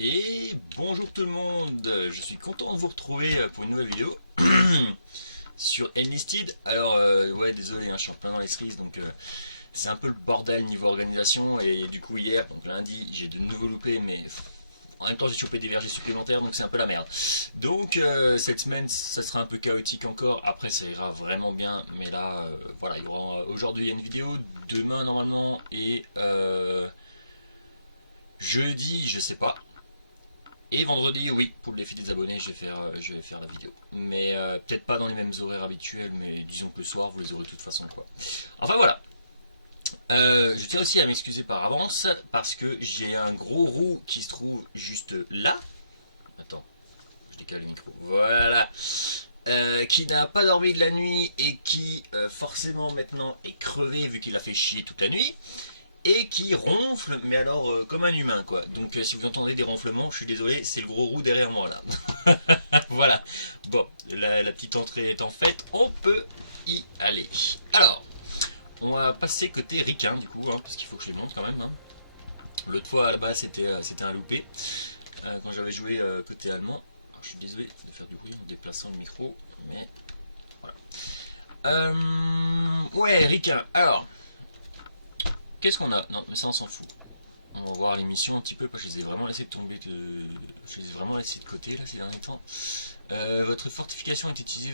Et bonjour tout le monde, je suis content de vous retrouver pour une nouvelle vidéo sur Enlisted. Alors ouais désolé, hein, je suis en plein dans les cerises donc c'est un peu le bordel niveau organisation. Et du coup hier, donc lundi, j'ai de nouveau loupé mais en même temps j'ai chopé des vergers supplémentaires donc c'est un peu la merde. Donc cette semaine ça sera un peu chaotique encore, après ça ira vraiment bien. Mais là voilà, il y aura aujourd'hui une vidéo, demain normalement et jeudi je sais pas. Et vendredi, oui, pour le défi des abonnés, je vais faire la vidéo. Mais peut-être pas dans les mêmes horaires habituels, mais disons que le soir, vous les aurez de toute façon, quoi. Enfin voilà. Je tiens aussi à m'excuser par avance, parce que j'ai un gros roux qui se trouve juste là. Attends, je décale le micro. Voilà. Qui n'a pas dormi de la nuit et qui, forcément, maintenant est crevé vu qu'il a fait chier toute la nuit. Et qui ronfle, mais alors comme un humain quoi. Donc si vous entendez des ronflements, je suis désolé, c'est le gros roux derrière moi là. Voilà. Bon, la petite entrée étant faite, on peut y aller. Alors, on va passer côté ricain du coup, hein, parce qu'il faut que je les montre quand même. Hein. L'autre fois là-bas c'était un loupé, quand j'avais joué côté allemand. Alors, je suis désolé de faire du bruit en déplaçant le micro, mais voilà. Ouais, ricain, alors... Qu'est-ce qu'on a? Non, mais ça on s'en fout. On va voir les missions un petit peu, parce que je les ai vraiment laissé tomber je les ai vraiment laissés de côté là ces derniers temps. Votre fortification est utilisée.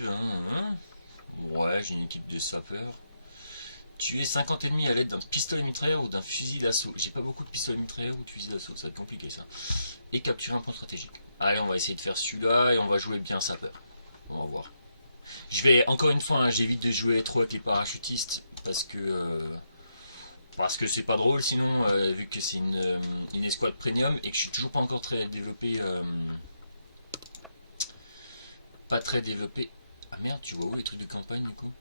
Ouais, j'ai une équipe de sapeurs. Tuer 50 ennemis à l'aide d'un pistolet mitrailleur ou d'un fusil d'assaut. J'ai pas beaucoup de pistolets mitrailleurs ou de fusil d'assaut, ça va être compliqué ça. Et capturer un point stratégique. Allez, on va essayer de faire celui-là et on va jouer bien sapeur. On va voir. Je vais, encore une fois, hein, j'évite de jouer trop avec les parachutistes parce que c'est pas drôle sinon, vu que c'est une escouade premium et que je suis toujours pas encore très développé. Pas très développé. Ah merde, tu vois où les trucs de campagne du coup?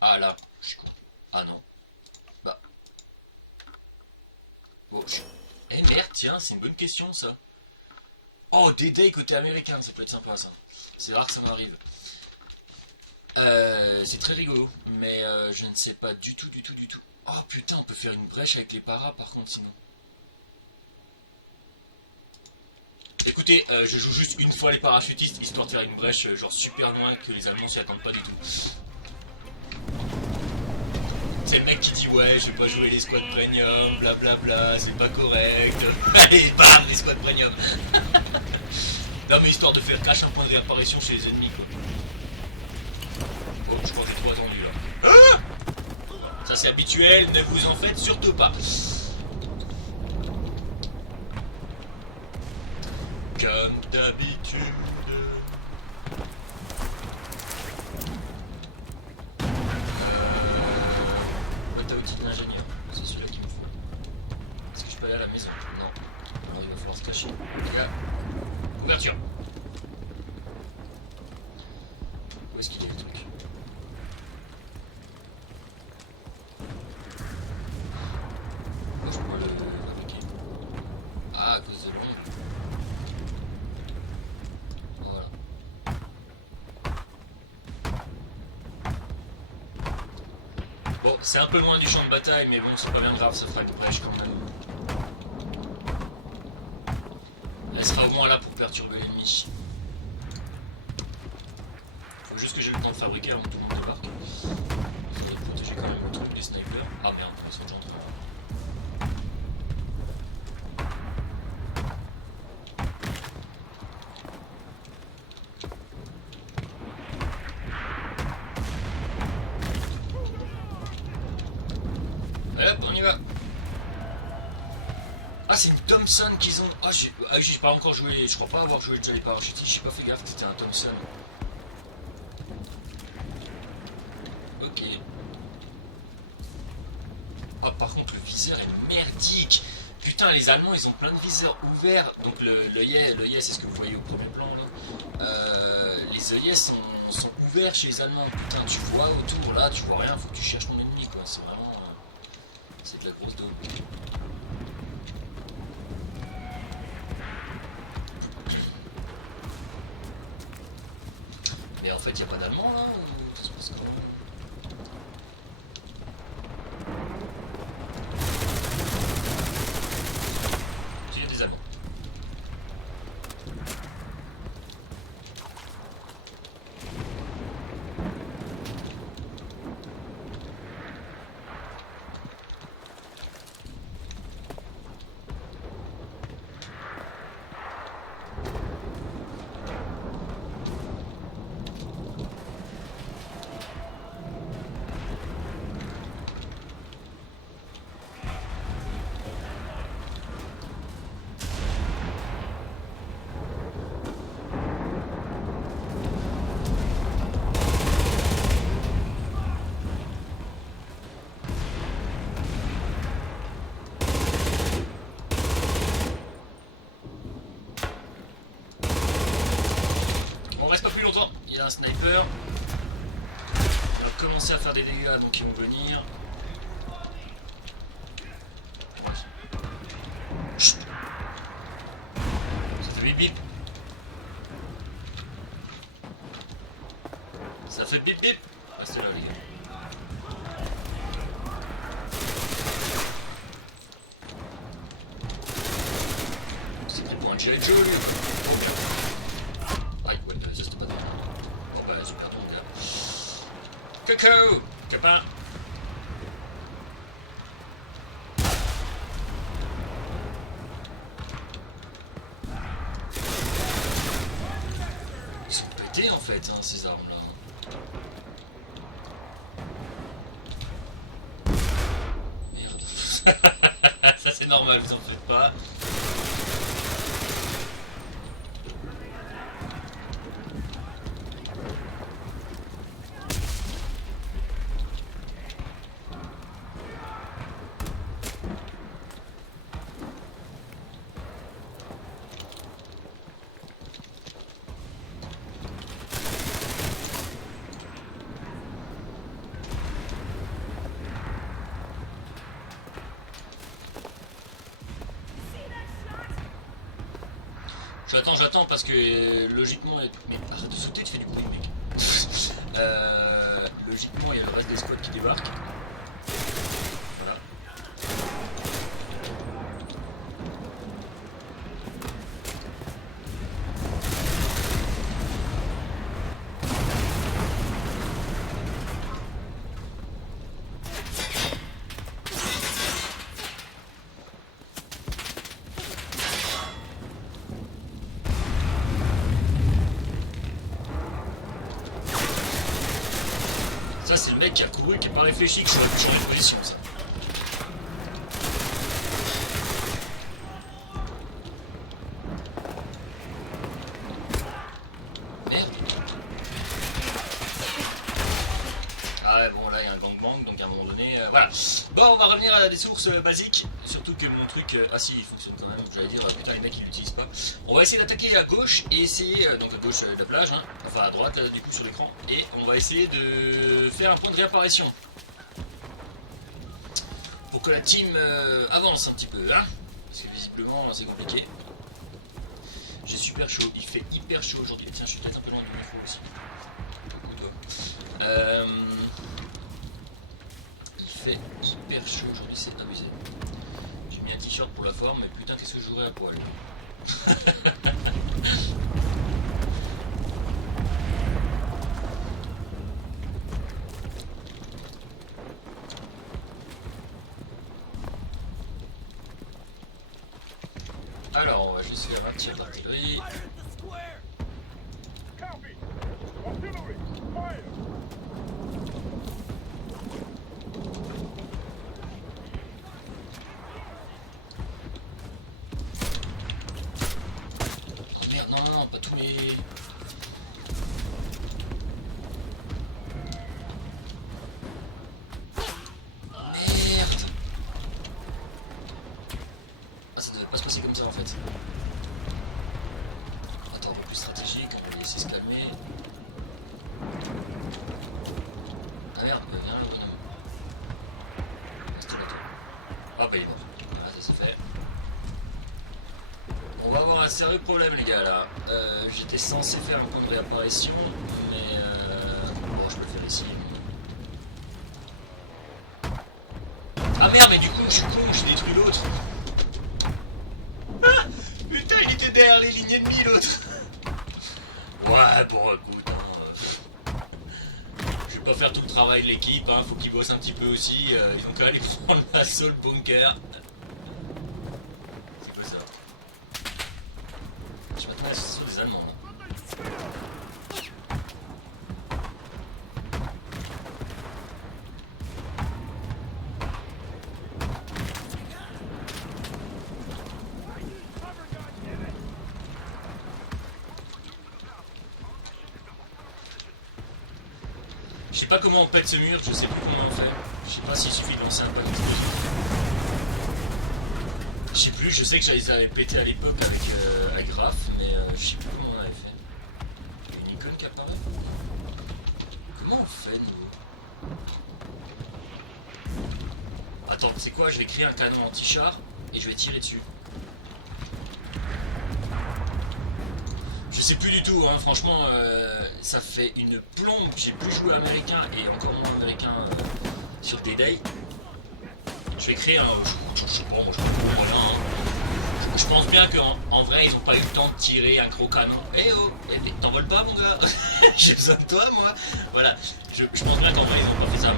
Ah là, je suis con. Ah non. Bah. Bon, eh merde, tiens, c'est une bonne question ça. Oh, D-Day côté américain, ça peut être sympa ça. C'est rare que ça m'arrive. C'est très rigolo, mais je ne sais pas du tout. Oh putain, on peut faire une brèche avec les paras par contre sinon. Écoutez, je joue juste une fois les parachutistes, histoire de faire une brèche genre super loin que les Allemands s'y attendent pas du tout. C'est le mec qui dit ouais, je vais pas jouer les squads premium, blablabla, c'est pas correct. Allez, bam, les squads premium. Non mais histoire de faire crash un point de réapparition chez les ennemis quoi. Oh, je crois que j'ai trop attendu là. Ah, ça c'est habituel, ne vous en faites surtout pas. Comme d'habitude. Boîte à outils de l'ingénieur, c'est celui-là qu'il me faut. Est-ce que je peux aller à la maison? Non. Alors il va falloir se cacher. Les gars, ouverture. Où est-ce qu'il est le truc? Moi je peux le fabriquer. Ah, à cause de lui. Voilà. Bon, c'est un peu loin du champ de bataille, mais bon, c'est pas bien grave, ça fera une brèche quand même. Elle sera au moins là pour perturber l'ennemi. Faut juste que j'ai le temps de fabriquer avant que tout le monde débarque. Vous allez protéger quand même le truc des snipers. Ah merde, ils sont déjà en train de... Allez hop, on y va. Ah, c'est une Thompson qu'ils ont. Ah, j'ai pas encore joué. Je crois pas avoir joué déjà les parachutistes. J'ai pas fait gaffe que c'était un Thompson. Ok. Ah, par contre, le viseur est merdique. Putain, les Allemands ils ont plein de viseurs ouverts. Donc, l'œillet, c'est ce que vous voyez au premier plan là. Les œillets sont ouverts chez les Allemands. Putain, tu vois autour là, tu vois rien. Faut que tu cherches ton ennemi quoi. C'est vraiment. C'est de la grosse daube. Mais en fait, il n'y a pas d'allemand là ou ça se passe comment? sniper. On va commencer à faire des dégâts, donc ils vont venir. Chut. Ça fait bip bip. Ça fait bip bip. Restez là les gars. C'est pris pour un gilet jaune. Aïe, ouais, ça c'était pas drôle. Bon bah super ton gars. Coco, copain. Ils sont pétés en fait, hein, ces armes là. Merde. Ça c'est normal, vous en faites pas. J'attends parce que logiquement. Mais arrête de sauter, tu fais du bruit, mec. Logiquement, il y a le reste des squads qui débarquent. Voilà. Ça c'est le mec qui a couru et qui n'a pas réfléchi que je suis changer de position ça. Merde. Ah ouais bon là il y a un gangbang donc à un moment donné voilà. Bon on va revenir à des sources basiques. Surtout que mon truc. Ah si il fonctionne quand même, j'allais dire putain les mecs ils l'utilisent pas. On va essayer d'attaquer à gauche et essayer, donc à gauche de la plage, hein, enfin à droite là du coup sur l'écran, et on va essayer de faire un point de réapparition. Pour que la team avance un petit peu, hein. Parce que visiblement c'est compliqué. J'ai super chaud, il fait hyper chaud aujourd'hui. Tiens je suis peut-être un peu loin du micro aussi. Beaucoup d'eau. Il fait hyper chaud aujourd'hui, c'est abusé. J'ai mis un t-shirt pour la forme, mais putain qu'est-ce que je jouerais à poil. Alors, on va juste faire un tir d'artillerie. Oh merde, non, non, non, pas tous mes... Merde. Ah, ça devait pas se passer comme ça en fait. Attends, un peu plus stratégique, on va laisser se calmer. Ah merde, viens là, bonhomme. Installe-toi. Ah bah il est mort. Ah, ça c'est fait. On va avoir un sérieux problème les gars là. J'étais censé faire un point de réapparition, mais bon je peux le faire ici. Ah merde mais du coup je suis con, j'ai détruit l'autre. Ah, putain il était derrière les lignes ennemies l'autre. Ouais bon écoute hein, je vais pas faire tout le travail de l'équipe, hein, faut qu'ils bossent un petit peu aussi, ils vont quand même aller prendre l'assaut le bunker. C'est quoi ça? Je m'attends ce sont des Allemands. Je sais pas comment on pète ce mur, je sais plus comment on fait. Je sais pas s'il suffit de lancer un panneau explosif. Je sais plus, je sais que je les avais pétés à l'époque avec Graf, mais je sais plus comment on avait fait. Il y a une icône qui apparaît. on fait nous? Attends, c'est quoi? Je vais créer un canon anti-char et je vais tirer dessus. Je sais plus du tout, hein, franchement, ça fait une plombe. J'ai plus joué américain et encore moins américain sur D-Day. Je vais créer un. Je sais pas, moi je sais pas rien. Je pense bien qu'en vrai, ils ont pas eu le temps de tirer un gros canon. Eh oh, t'envoles pas, mon gars. J'ai besoin de toi, moi. Voilà, je pense bien qu'en vrai, ils ont pas fait ça.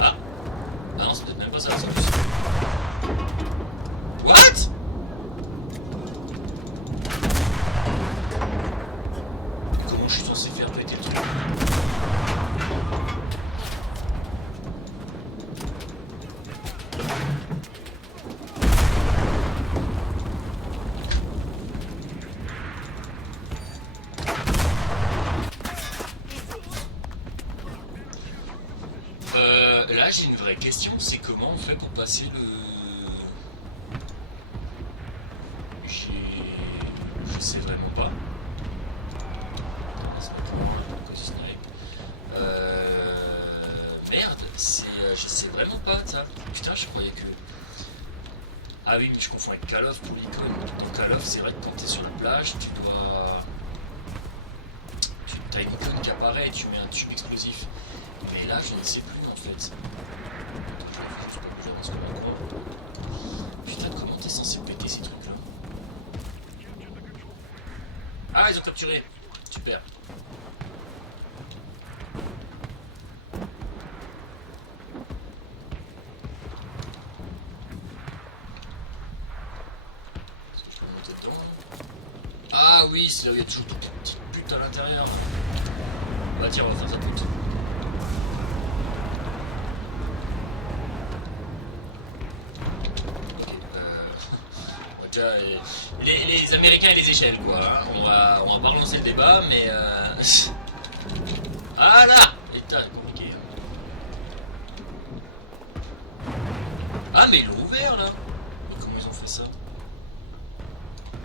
Ah, ah non, c'est peut-être même pas ça. What? Comment je suis censé faire péter le truc? Là j'ai une vraie question, c'est comment on fait pour passer le... Je sais vraiment pas. Merde, je sais vraiment pas ça. Putain, je croyais que... Ah oui, mais je confonds avec Call of pour l'icône. Dans Call of, c'est vrai que quand t'es sur la plage, tu dois... T'as une icône qui apparaît et tu mets un tube explosif. Mais là, je ne sais plus en fait. Putain, comment t'es censé péter ces trucs là? Ah, ils ont capturé. Super. Est-ce que je peux monter dedans? Ah oui, c'est là où il y a toujours des petites putes à l'intérieur. Bah tiens, on va faire sa pute. Les Américains et les échelles quoi, hein. On va pas relancer le débat mais ah là! Putain, c'est compliqué. Ah mais ils l'ont ouvert là. Mais comment ils ont fait ça?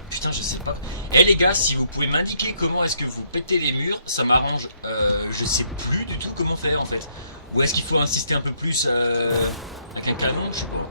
Putain, je sais pas. Eh les gars, si vous pouvez m'indiquer comment est-ce que vous pétez les murs, ça m'arrange. Je sais plus du tout comment faire en fait. Ou est-ce qu'il faut insister un peu plus avec un canon? Je sais pas.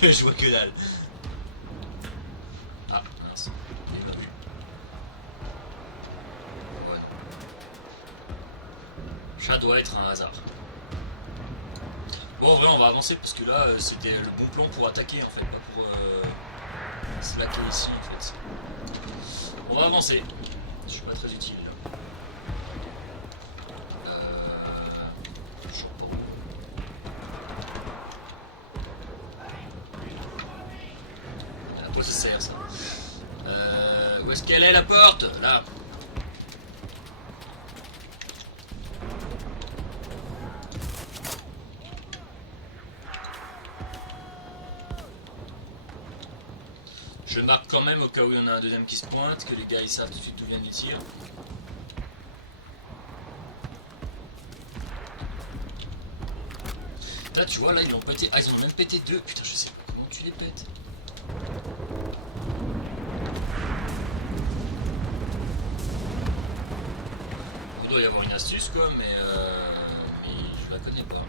Je vois que dalle. Ah, mince. Il est pas vu. Ouais. Ça doit être un hasard. Bon, en vrai, on va avancer parce que là, c'était le bon plan pour attaquer en fait, pas pour slacker ici en fait. On va avancer. Je suis pas très utile là. Ça sert ça. Où est-ce qu'elle est la porte? Là. Je marque quand même au cas où il y en a un deuxième qui se pointe, que les gars ils savent tout de suite d'où viennent les tirs. Là tu vois, là ils l'ont pété. Ah, ils en ont même pété deux. Putain, je sais pas comment tu les pètes. Il doit y avoir une astuce quoi, mais je la connais pas.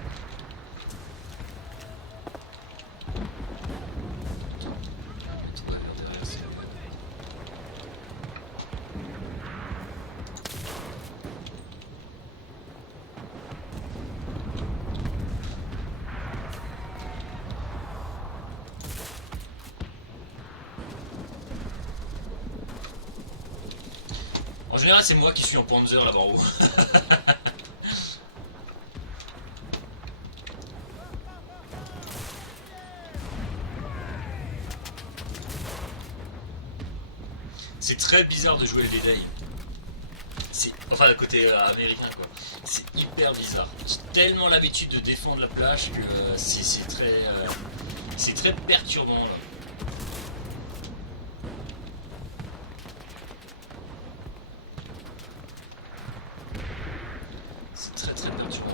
En général, c'est moi qui suis en Panzer là-bas en haut. C'est très bizarre de jouer le D-Day. Enfin, côté américain, quoi. C'est hyper bizarre. J'ai tellement l'habitude de défendre la plage que c'est très perturbant, là. C'est très très perturbant.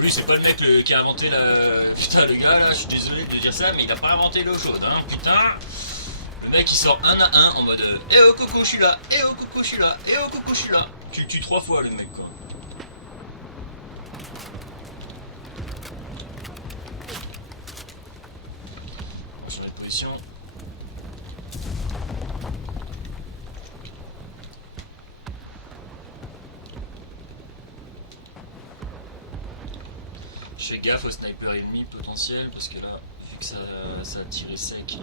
Lui, c'est pas le mec qui a inventé la. Putain, le gars là, je suis désolé de dire ça, mais il a pas inventé l'eau chaude, hein, putain. Le mec il sort un à un en mode eh oh coco, je suis là, eh oh coco, je suis là, eh oh coco, je suis là. Tu le tues 3 fois, le mec, quoi. Sur les positions. Je fais gaffe au sniper ennemi potentiel parce que là, vu que ça a tiré sec.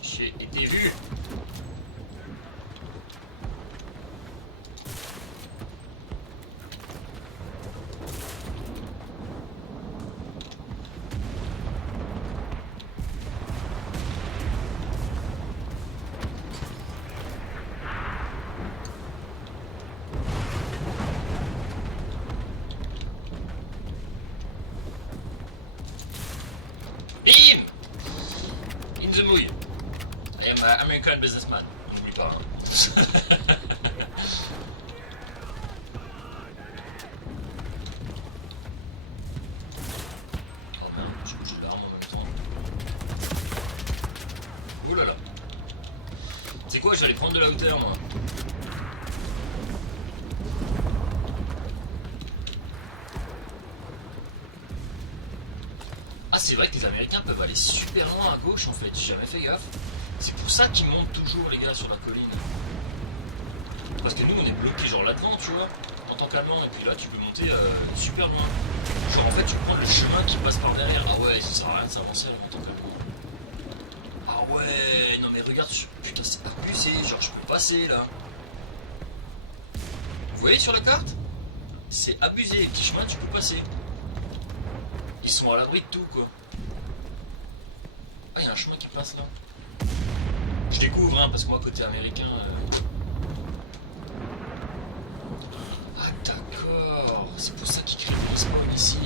J'ai été vu. Bim! In the mouille. I am an American businessman. N'oublie pas. Hein. Oh merde, j'ai bougé l'arme en même temps. Ouh là là. C'est quoi, j'allais prendre de la hauteur, moi. Ah, c'est vrai que les Américains peuvent aller super loin à gauche en fait, j'ai jamais fait gaffe. C'est pour ça qu'ils montent toujours les gars sur la colline. Parce que nous on est bloqués genre là-dedans, tu vois, en tant qu'Allemand, et puis là tu peux monter super loin. Genre en fait tu prends le chemin qui passe par derrière. Ah ouais, ça sert à rien de s'avancer en tant qu'Allemand. Ah ouais, non mais regarde, putain c'est abusé, genre je peux passer là. Vous voyez sur la carte? C'est abusé, les petits chemins tu peux passer. Ils sont à l'abri de tout, quoi. Ah, il y a un chemin qui passe là. Je découvre, hein, parce que moi, côté américain... Ah, d'accord. C'est pour ça qu'ils créent le spawn ici.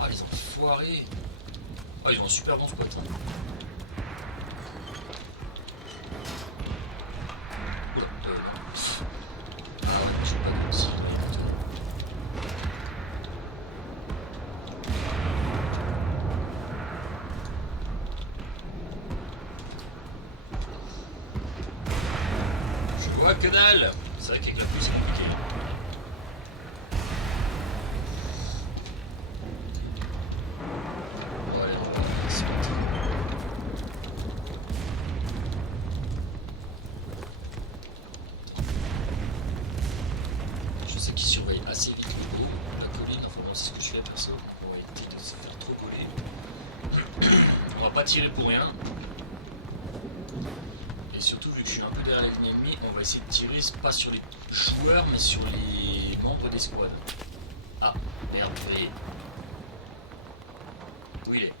Ah, les enfoirés. Ah, ils ont un super bon spot. Hein. Oula, ah ouais, je sais pas de aussi. Que dalle. C'est vrai qu'avec la pluie c'est compliqué. Bon, allez, c'est parti. Je sais qu'ils surveillent assez vite le haut, la colline, enfin bon c'est ce que je fais perso, pour éviter de se faire trop coller. On va pas tirer pour rien. Et surtout, vu que je suis un peu derrière les ennemis, on va essayer de tirer pas sur les joueurs, mais sur les membres des squads. Ah, merde, voyez. Où il est?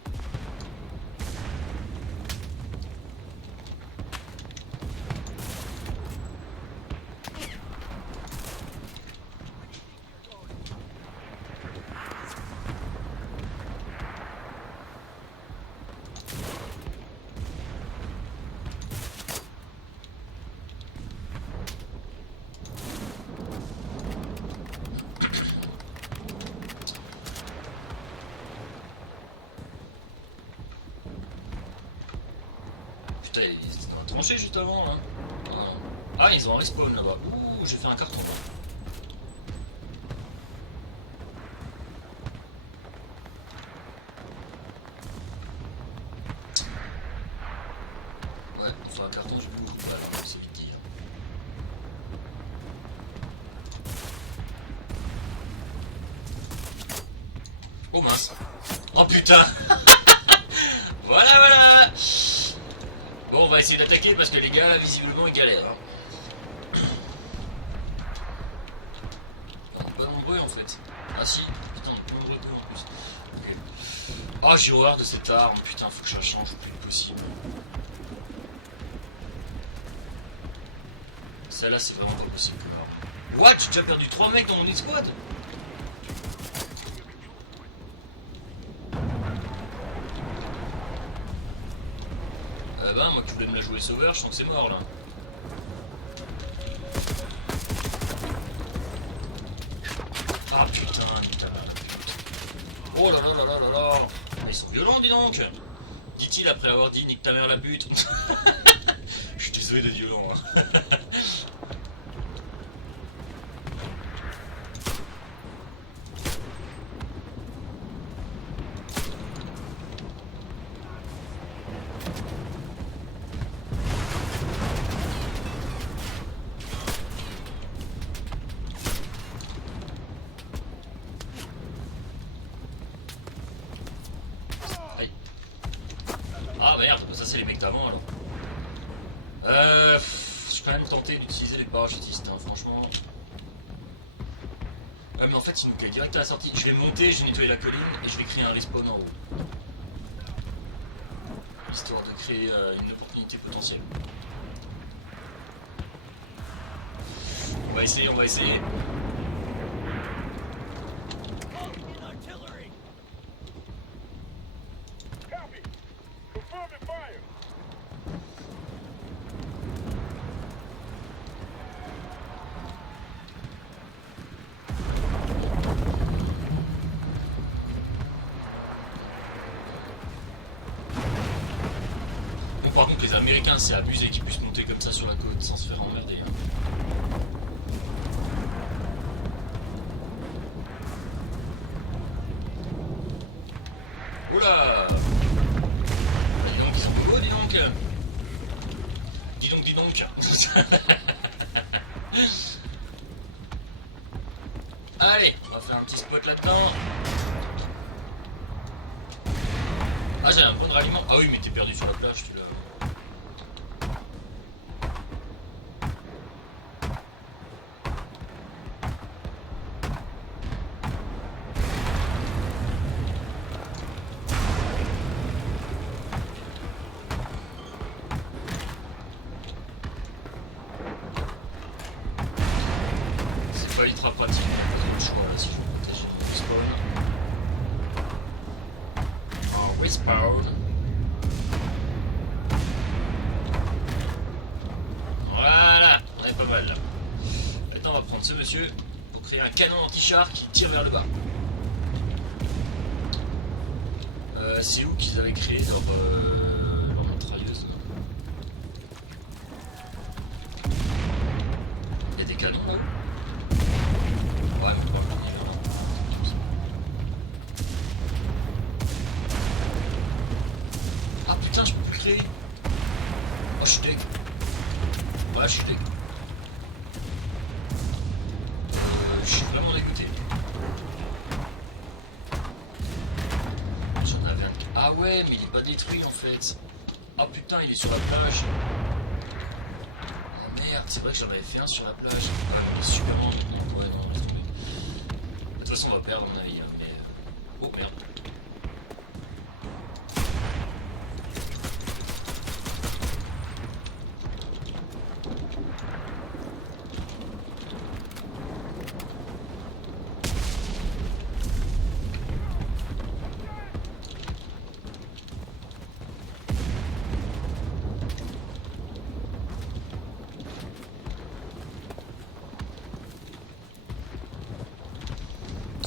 Putain, ils étaient dans la tranchée juste avant, hein. Ah, ils ont un respawn là-bas. Ouh, j'ai fait un carton. Ouais, il faut un carton du coup. Voilà, c'est vite dit. Oh mince. Oh putain. Voilà, voilà. Bon, on va essayer d'attaquer parce que les gars, là, visiblement, ils galèrent. On est pas nombreux en fait. Ah si, putain, on est pas nombreux en plus. Ok. Oh, j'ai horreur de cette arme. Putain, faut que je la change le plus vite possible. Celle-là, c'est vraiment pas possible comme arme. What? J'ai déjà perdu 3 mecs dans mon escouade? Moi qui voulais me la jouer sauveur, je sens que c'est mort là. Ah putain, putain. Oh là là là là là là. Ils sont violents, dis donc. Dit-il après avoir dit nique ta mère la pute. Je suis désolé d'être violent. Hein. Ah merde, ça c'est les mecs d'avant alors. Je suis quand même tenté d'utiliser les parachutistes, hein, franchement. Ouais mais en fait ils nous caillent direct à la sortie. Je vais monter, je vais nettoyer la colline et je vais créer un respawn en haut. Histoire de créer une opportunité potentielle. On va essayer, on va essayer. Par contre les Américains c'est abusé qu'ils puissent monter comme ça sur la côte sans se faire emmerder. Hein. Oula. Dis donc ils sont beaux, dis donc. Dis donc, dis donc. Allez, on va faire un petit spot là-dedans. Ah j'ai un point de ralliement. Ah oui mais t'es perdu sur la plage tu l'as. C'est pas ultra pratique, je choix là si je veux protéger le respawn. En respawn. Voilà, on est pas mal là. Maintenant on va prendre ce monsieur pour créer un canon anti-char qui tire vers le bas. C'est où qu'ils avaient créé leur mitrailleuse? Il y a des canons là? Ouais, mais pas le venir là. Ah putain, je peux plus créer. Oh, je suis deg. Ouais, je suis deg. Je suis vraiment dégoûté. J'en avais un. Ah ouais, mais il est pas détruit en fait. Ah putain, il est sur la plage. Oh merde, c'est vrai que j'en avais fait un sur la plage. Ah, il est super loin. Ouais, non, laisse tomber. De toute façon, on va perdre, à mon avis. Mais... Oh merde.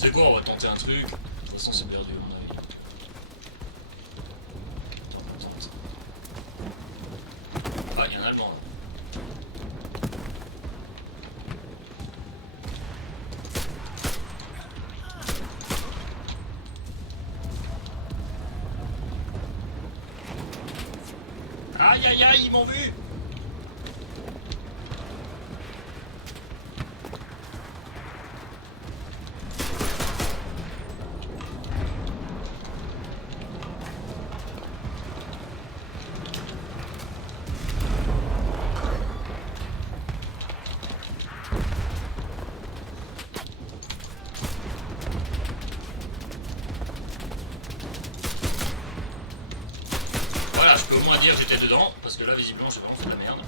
C'est quoi, on va tenter un truc. De toute façon, c'est perdu, à mon avis. Attends, on tente. Ah, il y a un Allemand là. Aïe aïe aïe, ils m'ont vu. dire que j'étais dedans, parce que là visiblement j'ai vraiment fait de la merde.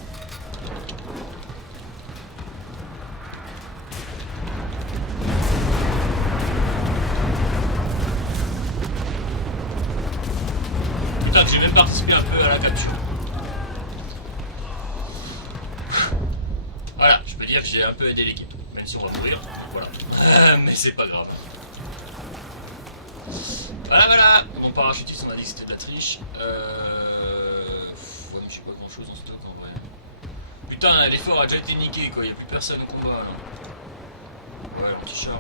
Putain, j'ai même participé un peu à la capture. Voilà, je peux dire que j'ai un peu aidé l'équipe, même si on va mourir, voilà. Mais c'est pas grave. Voilà, voilà. Mon parachutiste, on a dit que c'était de la triche. Ouais, mais j'ai pas grand chose en stock en vrai. Putain, l'effort a déjà été niqué quoi, y'a plus personne au combat là. Ouais, le petit chat.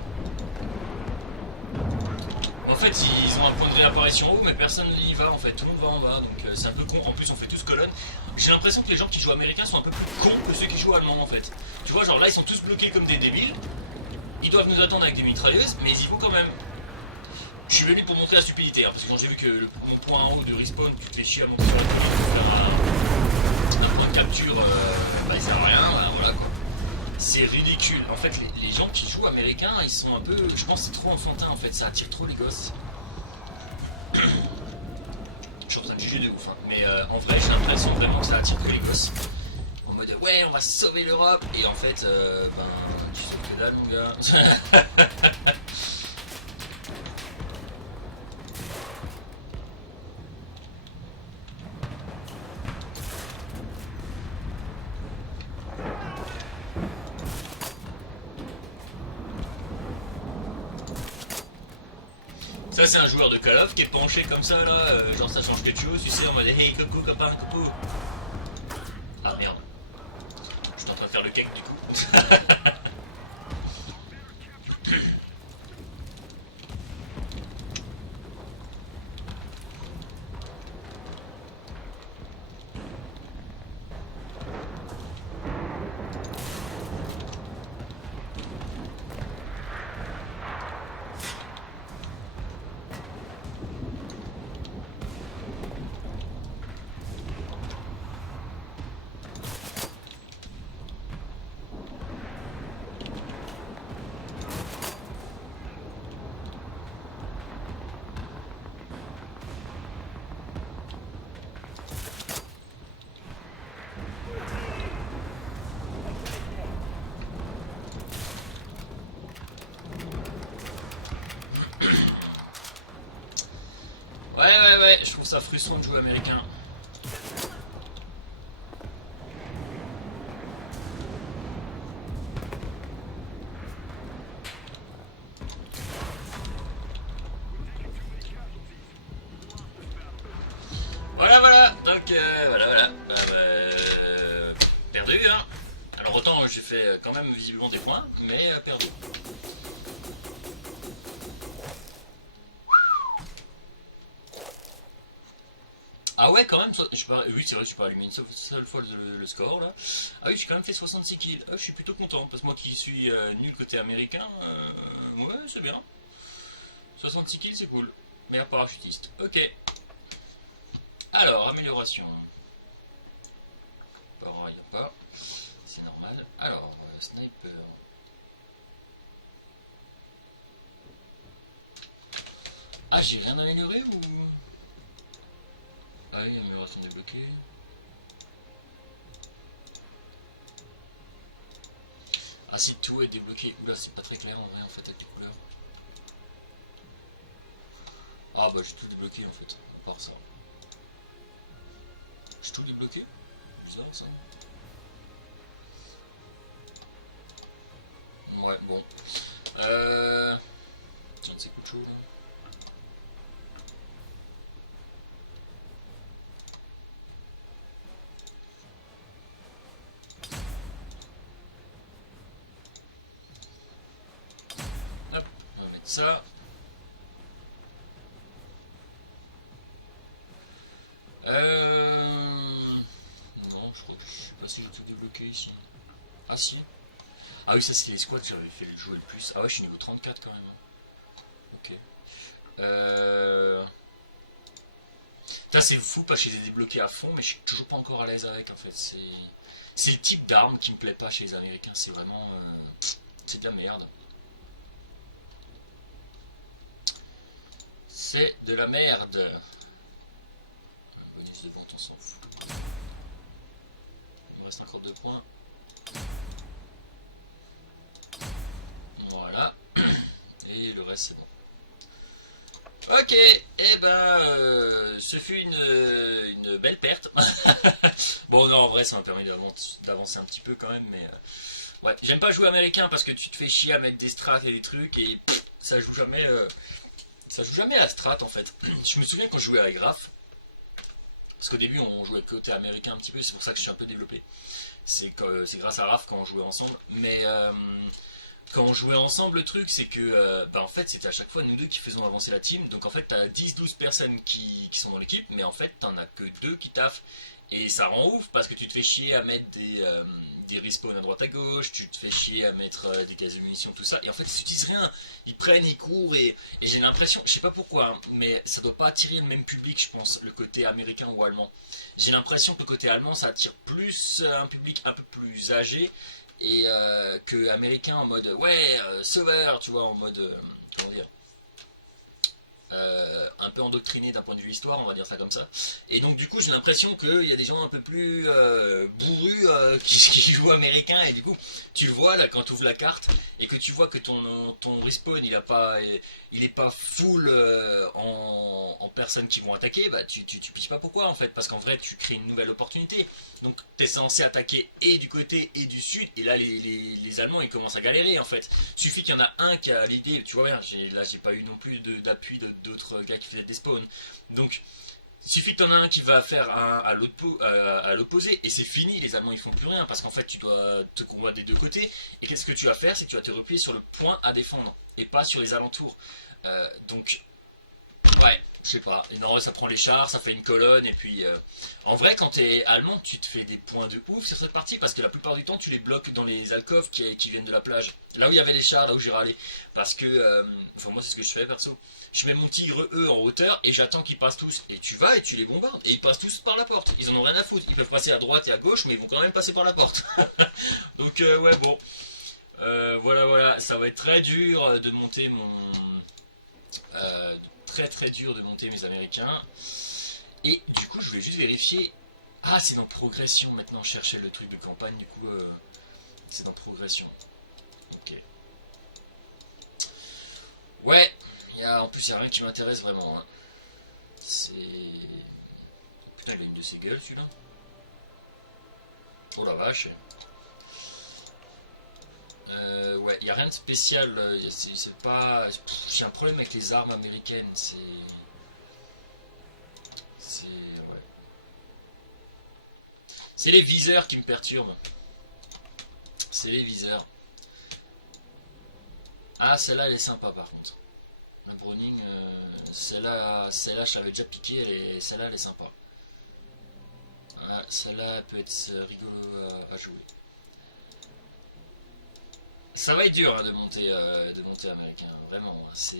En fait, ils ont un point de réapparition haut, mais personne n'y va en fait, tout le monde va en bas, donc c'est un peu con. En plus, on fait tous colonne. J'ai l'impression que les gens qui jouent américains sont un peu plus cons que ceux qui jouent allemands en fait. Tu vois, genre là, ils sont tous bloqués comme des débiles. Ils doivent nous attendre avec des mitrailleuses, mais ils y vont quand même. Je suis venu pour montrer la stupidité, hein, parce que quand j'ai vu que mon point en haut de respawn, tu te fais chier à monter sur la colline pour faire un point de capture, bah il sert à rien, voilà quoi. C'est ridicule. En fait, les gens qui jouent américains, ils sont un peu. Je pense que c'est trop enfantin en fait, ça attire trop les gosses. Je suis en train de juger de ouf, hein. Mais en vrai, j'ai l'impression vraiment que ça attire que les gosses. En mode ouais, on va sauver l'Europe, et en fait, ben, tu sauves que dalle, mon gars. Ça c'est un joueur de Call of qui est penché comme ça là, genre ça change quelque chose, tu sais, en mode hey coucou copain, coucou. Ah merde, je suis en train de faire le cake du coup. Ouais, je trouve ça frustrant de jouer américain. Voilà, donc voilà. Perdu, hein. Alors autant j'ai fait quand même visiblement des points, mais perdu. Ah ouais, quand même, oui c'est vrai que je peux allumer une seule fois le score là. Ah oui, j'ai quand même fait 66 kills. Ah, je suis plutôt content, parce que moi qui suis nul côté américain, ouais c'est bien. 66 kills c'est cool. Mais un parachutiste. Ok. Alors, amélioration. Pareil, pas. C'est normal. Alors, sniper. Ah, j'ai rien amélioré ou... Ah oui, amélioration débloquée. Ah si tout est débloqué. Oula, c'est pas très clair en vrai en fait avec les couleurs. Ah bah j'ai tout débloqué en fait, à part ça. J'ai tout débloqué? Bizarre ça. Ouais, bon. Tiens, c'est coup de chaud là. Hop, on va mettre ça. Non, je crois que je sais pas si j'ai tout débloqué ici. Ah si. Ah oui, ça c'était les squads que j'avais fait le jouer le plus. Ah ouais, je suis niveau 34 quand même. Ok. Putain, c'est fou parce que je les ai débloqués à fond, mais je suis toujours pas encore à l'aise avec en fait. C'est le type d'arme qui me plaît pas chez les Américains. C'est vraiment. C'est de la merde. C'est de la merde. Bonus de vente, on s'en fout. de points. Voilà. Et le reste c'est bon. Ok, et ce fut une belle perte. Bon non, en vrai ça m'a permis d'avancer un petit peu quand même, mais ouais, j'aime pas jouer américain parce que tu te fais chier à mettre des strats et des trucs et ça joue jamais à la strat en fait. Je me souviens quand je jouais avec Graf, parce qu'au début on jouait côté américain un petit peu, c'est pour ça que je suis un peu développé. C'est grâce à Raph quand on jouait ensemble, mais quand on jouait ensemble, le truc c'est que en fait c'était à chaque fois nous deux qui faisons avancer la team. Donc en fait t'as 10-12 personnes qui sont dans l'équipe, mais en fait t'en as que deux qui taffent. Et ça rend ouf parce que tu te fais chier à mettre des respawns à droite à gauche, tu te fais chier à mettre des cases de munitions, tout ça. Et en fait ils s'utilisent rien, ils prennent, ils courent et j'ai l'impression, je sais pas pourquoi, hein, mais ça doit pas attirer le même public je pense, le côté américain ou allemand. J'ai l'impression que le côté allemand ça attire plus un public un peu plus âgé et que américain en mode ouais sauveur, tu vois, en mode comment dire, un peu endoctriné d'un point de vue histoire, on va dire ça comme ça. Et donc du coup j'ai l'impression qu'il y a des gens un peu plus bourrus qui jouent américain, et du coup tu le vois là quand tu ouvres la carte et que tu vois que ton respawn il est pas full en personnes qui vont attaquer, bah tu piges pas pourquoi en fait, parce qu'en vrai tu crées une nouvelle opportunité. Donc t'es censé attaquer et du côté et du sud, et là les Allemands ils commencent à galérer en fait. Suffit qu'il y en a un qui a l'idée, tu vois bien, là j'ai pas eu non plus d'appui d'autres gars qui faisaient des spawns. Donc suffit que t'en as un qui va faire à l'opposé, et c'est fini, les Allemands ils font plus rien, parce qu'en fait tu dois te combattre des deux côtés, et qu'est-ce que tu vas faire, c'est que tu vas te replier sur le point à défendre, et pas sur les alentours. Donc ouais, je sais pas. Et non, ça prend les chars, ça fait une colonne, et puis en vrai, quand t'es allemand, tu te fais des points de ouf sur cette partie, parce que la plupart du temps, tu les bloques dans les alcôves qui viennent de la plage. Là où il y avait les chars, là où j'ai râlé. Parce que, enfin, moi, c'est ce que je fais perso. Je mets mon tigre E en hauteur et j'attends qu'ils passent tous. Et tu vas et tu les bombardes. Et ils passent tous par la porte. Ils en ont rien à foutre. Ils peuvent passer à droite et à gauche, mais ils vont quand même passer par la porte. Donc, ouais, bon. Voilà. Ça va être très dur de monter mon. Très dur de monter mes américains. Et du coup je voulais juste vérifier. Ah, c'est dans progression maintenant, je cherchais le truc de campagne, du coup c'est dans progression. Ok. Ouais, en plus il n'y a rien qui m'intéresse vraiment, hein. C'est... Putain, il a une de ses gueules celui-là. Oh la vache. Ouais, il n'y a rien de spécial, c'est pas... J'ai un problème avec les armes américaines, c'est... Ouais. C'est les viseurs qui me perturbent. C'est les viseurs. Ah, celle-là elle est sympa par contre. Le Browning, celle-là je l'avais déjà piqué, celle-là elle est sympa. Ah, celle-là peut être rigolo à jouer. Ça va être dur hein, de monter américain, vraiment. C'est.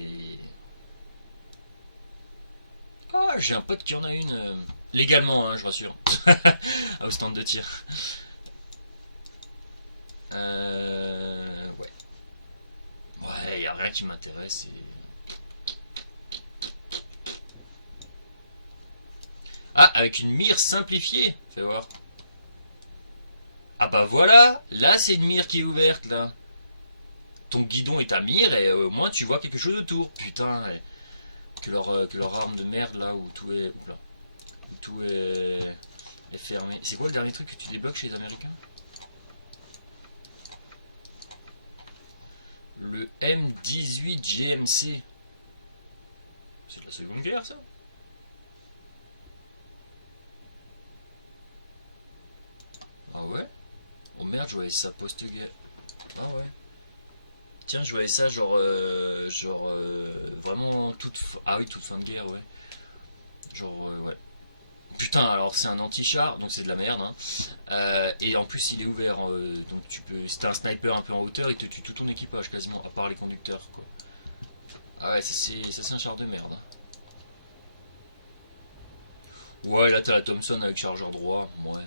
Ah, j'ai un pote qui en a une. Légalement, hein, je rassure. Au stand de tir. Ouais. Ouais, y a rien qui m'intéresse. Ah, avec une mire simplifiée. Fais voir. Ah bah voilà, là c'est une mire qui est ouverte là. Ton guidon est ta mire et au moins tu vois quelque chose autour. Putain, que leur arme de merde là où tout est. Oula, où tout est fermé. C'est quoi le dernier truc que tu débloques chez les Américains? Le M18 GMC. C'est de la Seconde Guerre ça? Ah ouais? Oh merde, je voyais ça post-guerre. Ah ouais. Tiens, je voyais ça vraiment ah oui, toute fin de guerre, ouais. Genre, ouais. Putain, alors c'est un anti-char, donc c'est de la merde. Hein. Et en plus, il est ouvert, donc tu peux. Si t'as un sniper un peu en hauteur, il te tue tout ton équipage quasiment, à part les conducteurs, quoi. Ah ouais, ça c'est un char de merde. Ouais, là t'as la Thompson avec chargeur droit, ouais.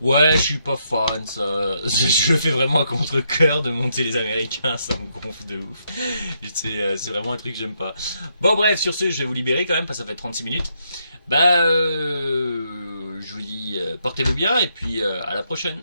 Ouais, je suis pas fan, ça. Je le fais vraiment à contre-cœur de monter les Américains, ça me gonfle de ouf. C'est vraiment un truc que j'aime pas. Bon, bref, sur ce, je vais vous libérer quand même, parce que ça fait 36 minutes. Bah, je vous dis, portez portez-vous bien et puis à la prochaine.